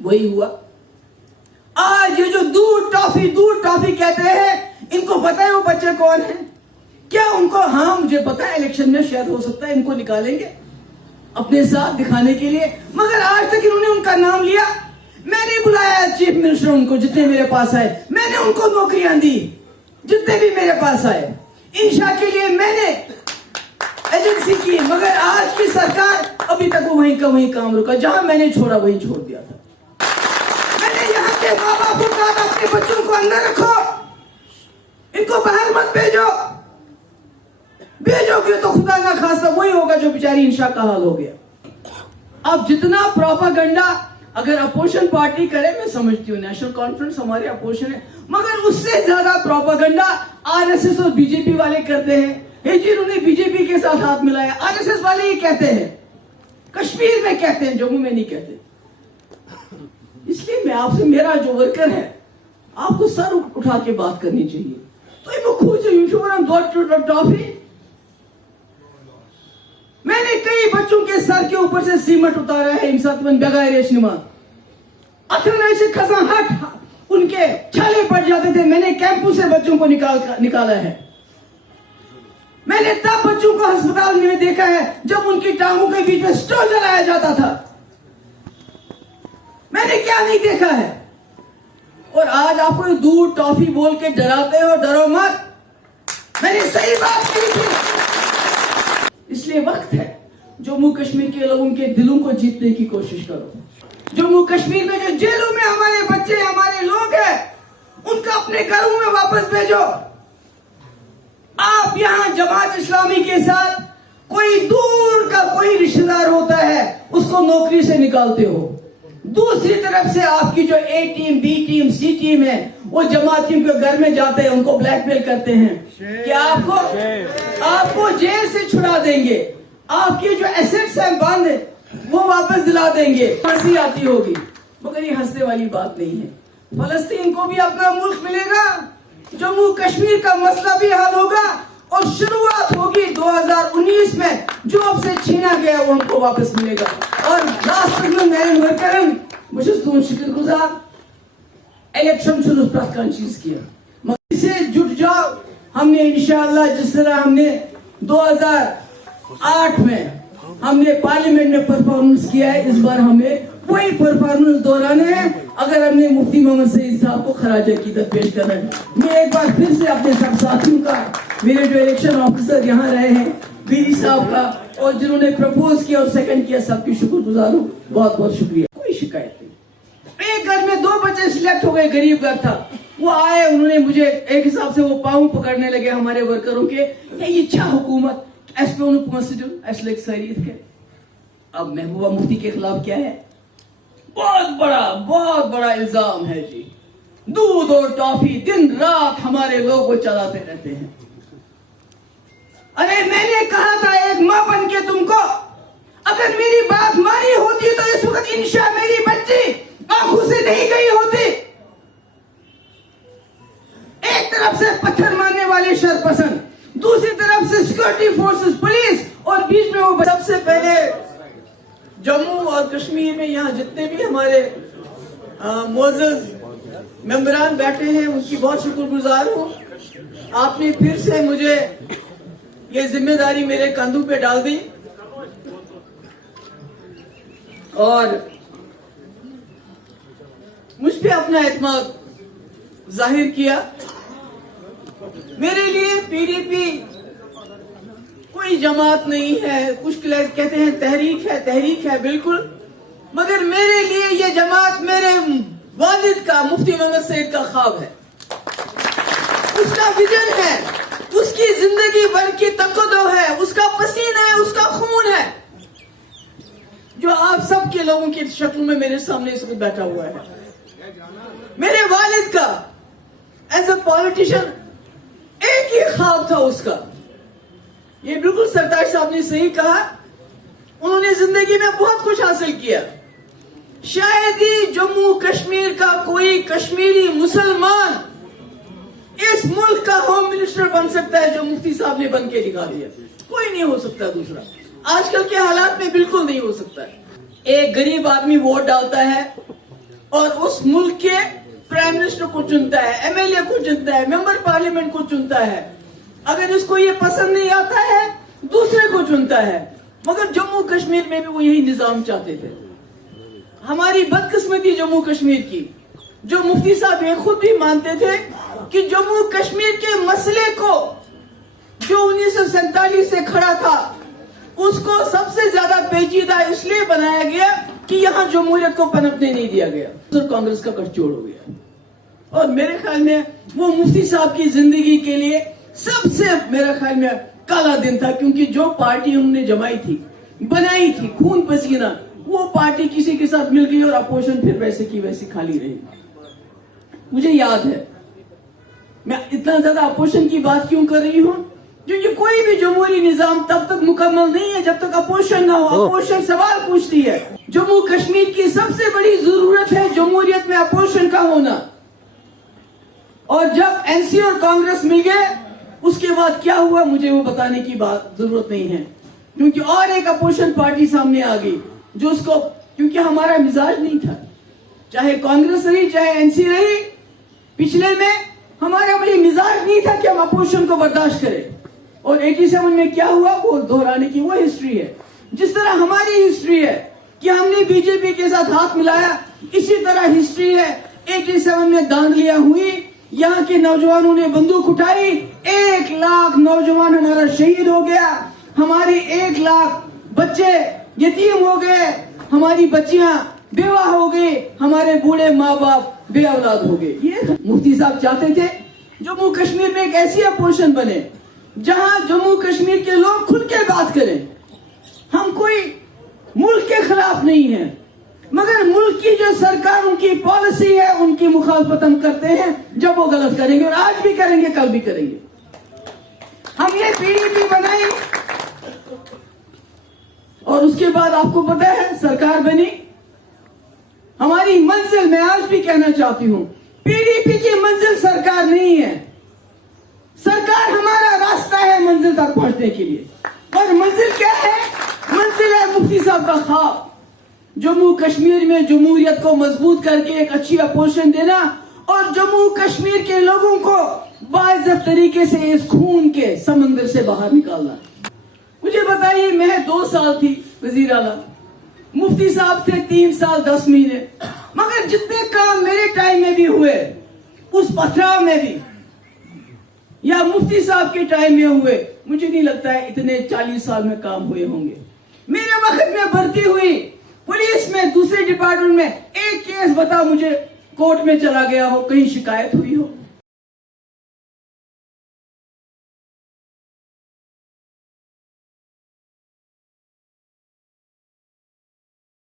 वही हुआ। आज ये जो दूध टॉफी कहते हैं, इनको पता है वो बच्चे कौन है क्या? उनको, हाँ मुझे पता है इलेक्शन में शायद हो सकता है इनको निकालेंगे अपने साथ दिखाने के लिए, मगर आज तक इन्होंने उनका नाम लिया। मैंने बुलाया चीफ मिनिस्टर उनको, जितने मेरे पास आए मैंने उनको नौकरियां दी, जितने भी मेरे पास आए। इंशा के लिए मैंने एजेंसी की, मगर आज की सरकार अभी तक वो वहीं का वहीं काम रुका, जहां मैंने छोड़ा वहीं छोड़ दिया था। मैंने यहाँ के माँ बाप को कहा अपने बच्चों को अंदर रखो, इनको बाहर मत भेजोगे तो खुदा ना खास्ता वही होगा जो बेचारी इंशा का हाल हो गया। अब जितना प्रोपागेंडा अगर अपोजिशन पार्टी करे, मैं समझती हूँ नेशनल कॉन्फ्रेंस हमारे अपोजिशन है, मगर उससे ज्यादा प्रोपागेंडा आरएसएस और बीजेपी वाले करते हैं। ये जी उन्होंने बीजेपी के साथ हाथ मिलाया, आरएसएस वाले ये कहते हैं, कश्मीर में कहते हैं, जम्मू में नहीं कहते। इसलिए मैं आपसे, मेरा जो वर्कर है, आपको सर उठा के बात करनी चाहिए। तो खोज टॉफी, मैंने कई बच्चों के सर के ऊपर से सीमेंट उतारा है हट उनके छाले पड़ जाते थे, मैंने कैंपस से बच्चों को निकाला है। मैंने तब बच्चों को अस्पताल में देखा है जब उनकी टांगों के बीच में स्टोल जलाया जाता था। मैंने क्या नहीं देखा है? और आज आपको दूध टॉफी बोल के डराते हो, डरो मत, मैंने सही बात की थी। इसलिए वक्त है जम्मू कश्मीर के लोगों के दिलों को जीतने की कोशिश करो। जम्मू कश्मीर में जो जेलों में हमारे बच्चे, हमारे लोग हैं, उनको अपने घरों में वापस भेजो। आप यहां जमात इस्लामी के साथ कोई दूर का कोई रिश्तेदार होता है, उसको नौकरी से निकालते हो। दूसरी तरफ से आपकी जो ए टीम, बी टीम, सी टीम है, वो जमात टीम के घर में जाते हैं, उनको ब्लैकमेल करते हैं कि आपको जेल से छुड़ा देंगे, आपके जो एसेट्स हैं बंद वो वापस दिला देंगे। हंसी आती होगी, मगर ये हंसने वाली बात नहीं है। फलस्तीन को भी अपना मुल्क मिलेगा, जम्मू कश्मीर का मसला भी हल होगा, और शुरुआत होगी 2019 में, जो अब से छीना गया वो हमको वापस मिलेगा। और लास्ट में मेरे वर्कर मुझे शुक्रगुजार इलेक्शन शुरू चीज किया, मगर इसे जुट जाओ। हमने इंशाअल्लाह जिस तरह हमने 2008 में हमने पार्लियामेंट में परफॉर्मेंस किया है, इस बार हमें वही परफॉर्मेंस दोहराना है। अगर हमने मुफ्ती मोहम्मद सईद साहब को खराज अकीदत पेश करना है, मैं एक बार फिर से अपने सब साथियों का, मेरे जो इलेक्शन ऑफिसर यहाँ रहे हैं, बीडी साहब का, और जिन्होंने प्रपोज किया और सेकंड किया, सबकी शुक्रगुजार हूँ, बहुत बहुत शुक्रिया। कोई शिकायत नहीं। एक घर में 2 बच्चे सिलेक्ट हो गए, गरीब घर था, वो आए, उन्होंने मुझे एक हिसाब से वो पाँव पकड़ने लगे हमारे वर्करों के, ये अच्छा हुकूमत अब महबूबा मुफ्ती के खिलाफ क्या है? बहुत बड़ा इल्जाम है जी। दूध और टॉफी दिन रात हमारे लोग को चलाते रहते हैं। अरे मैंने कहा था एक मां बन के तुमको, अगर मेरी बात मानी होती तो इस वक्त इंशा मेरी बच्ची आंखों से नहीं गई होती। एक तरफ से पत्थर मारने वाले शरपसंद, दूसरी तरफ से सिक्योरिटी फोर्सेस, पुलिस, और बीच में वो। सबसे पहले जम्मू और कश्मीर में यहाँ जितने भी हमारे मोअज़्ज़ज़ मेंबरान बैठे हैं, उनकी बहुत शुक्रगुजार हूँ। आपने फिर से मुझे ये जिम्मेदारी मेरे कंधों पे डाल दी और मुझ पे अपना एतमाद जाहिर किया। मेरे लिए पीडीपी कोई जमात नहीं है, कुछ कहते हैं तहरीक है बिल्कुल, मगर मेरे लिए ये जमात मेरे वालिद का, मुफ्ती मोहम्मद सईद का ख्वाब है, उसका विजन है, उसकी जिंदगी भर की तकद्दो है, उसका पसीना है, उसका खून है, जो आप सब के लोगों की शक्ल में मेरे सामने इस वक्त बैठा हुआ है। मेरे वालिद का एज अ पॉलिटिशियन एक ही ख्वाब था उसका। ये बिल्कुल सरताज साहब ने सही कहा, उन्होंने जिंदगी में बहुत कुछ हासिल किया। शायद ही जम्मू कश्मीर का कोई कश्मीरी मुसलमान इस मुल्क का होम मिनिस्टर बन सकता है जो मुफ्ती साहब ने बन के दिखा दिया। कोई नहीं हो सकता दूसरा, आजकल के हालात में बिल्कुल नहीं हो सकता है। एक गरीब आदमी वोट डालता है, और उस मुल्क के प्राइम मिनिस्टर को चुनता है, एमएलए को चुनता है, मेंबर पार्लियामेंट को चुनता है। अगर इसको ये पसंद नहीं आता है दूसरे को चुनता है। मगर जम्मू कश्मीर में भी वो यही निजाम चाहते थे। हमारी बदकिस्मती जम्मू कश्मीर की, जो मुफ्ती साहब ये खुद भी मानते थे कि जम्मू कश्मीर के मसले को जो 1947 से खड़ा था उसको सबसे ज्यादा पेचीदा इसलिए बनाया गया कि यहां जमहूरियत को पनपने नहीं दिया गया। तो कांग्रेस का गठजोड़ हो गया और मेरे ख्याल में वो मुफ्ती साहब की जिंदगी के लिए सबसे मेरे ख्याल में काला दिन था, क्योंकि जो पार्टी उन्होंने जमाई थी, बनाई थी खून पसीना, वो पार्टी किसी के साथ मिल गई और अपोजिशन फिर वैसे की वैसी खाली रही। मुझे याद है, मैं इतना ज्यादा अपोजिशन की बात क्यों कर रही हूं, क्योंकि कोई भी जमहूरी निजाम तब तक मुकम्मल नहीं है जब तक अपोजिशन ना हो। अपोजिशन सवाल पूछती है। जम्मू कश्मीर की सबसे बड़ी जरूरत है जमहूरियत में अपोजिशन का होना। और जब एनसी और कांग्रेस मिल गए उसके बाद क्या हुआ मुझे वो बताने की बात जरूरत नहीं है, क्योंकि और एक अपोजिशन पार्टी सामने आ गई जो उसको, क्योंकि हमारा मिजाज नहीं था, चाहे कांग्रेस रही चाहे एनसी रही, पिछले में हमारा वही मिजाज नहीं था कि हम अपोजिशन को बर्दाश्त करें। और 87 में क्या हुआ वो दोहराने की वो हिस्ट्री है। जिस तरह हमारी हिस्ट्री है कि हमने बीजेपी के साथ हाथ मिलाया, इसी तरह हिस्ट्री है 87 में दांगलियां हुई, यहाँ के नौजवानों ने बंदूक उठाई, 1 लाख नौजवान हमारा शहीद हो गया, हमारे 1 लाख बच्चे यतीम हो गए, हमारी बच्चियां बेवा हो गई, हमारे बूढ़े माँ बाप बे औलाद हो गए। ये मुफ्ती साहब चाहते थे जम्मू कश्मीर में एक ऐसी अपोजिशन बने जहां जम्मू कश्मीर के लोग खुल के बात करें। हम कोई मुल्क के खिलाफ नहीं है, मगर मुल्क की जो सरकार उनकी पॉलिसी है उनकी मुखालफत हम करते हैं जब वो गलत करेंगे, और आज भी करेंगे, कल भी करेंगे। हम ये पीडीपी बनाई और उसके बाद आपको पता है सरकार बनी। हमारी मंजिल, मैं आज भी कहना चाहती हूं, पीडीपी की मंजिल सरकार नहीं है, सरकार हमारा रास्ता है मंजिल तक पहुंचने के लिए। और मंजिल क्या है? मंजिल है मुफ्ती साहब का ख्वाब, जम्मू कश्मीर में जमहूरियत को मजबूत करके एक अच्छी अपोजिशन देना और जम्मू कश्मीर के लोगों को बाइज्जत तरीके से इस खून के समंदर से बाहर निकालना। मुझे बताइए, मैं 2 साल थी वजीर आला, मुफ्ती साहब थे 3 साल 10 महीने, मगर जितने काम मेरे टाइम में भी हुए, उस पथराव में भी या मुफ्ती साहब के टाइम में हुए, मुझे नहीं लगता है इतने 40 साल में काम हुए होंगे। मेरे वक्त में भर्ती हुई पुलिस में, दूसरे डिपार्टमेंट में, एक केस बता मुझे कोर्ट में चला गया हो, कहीं शिकायत हुई हो?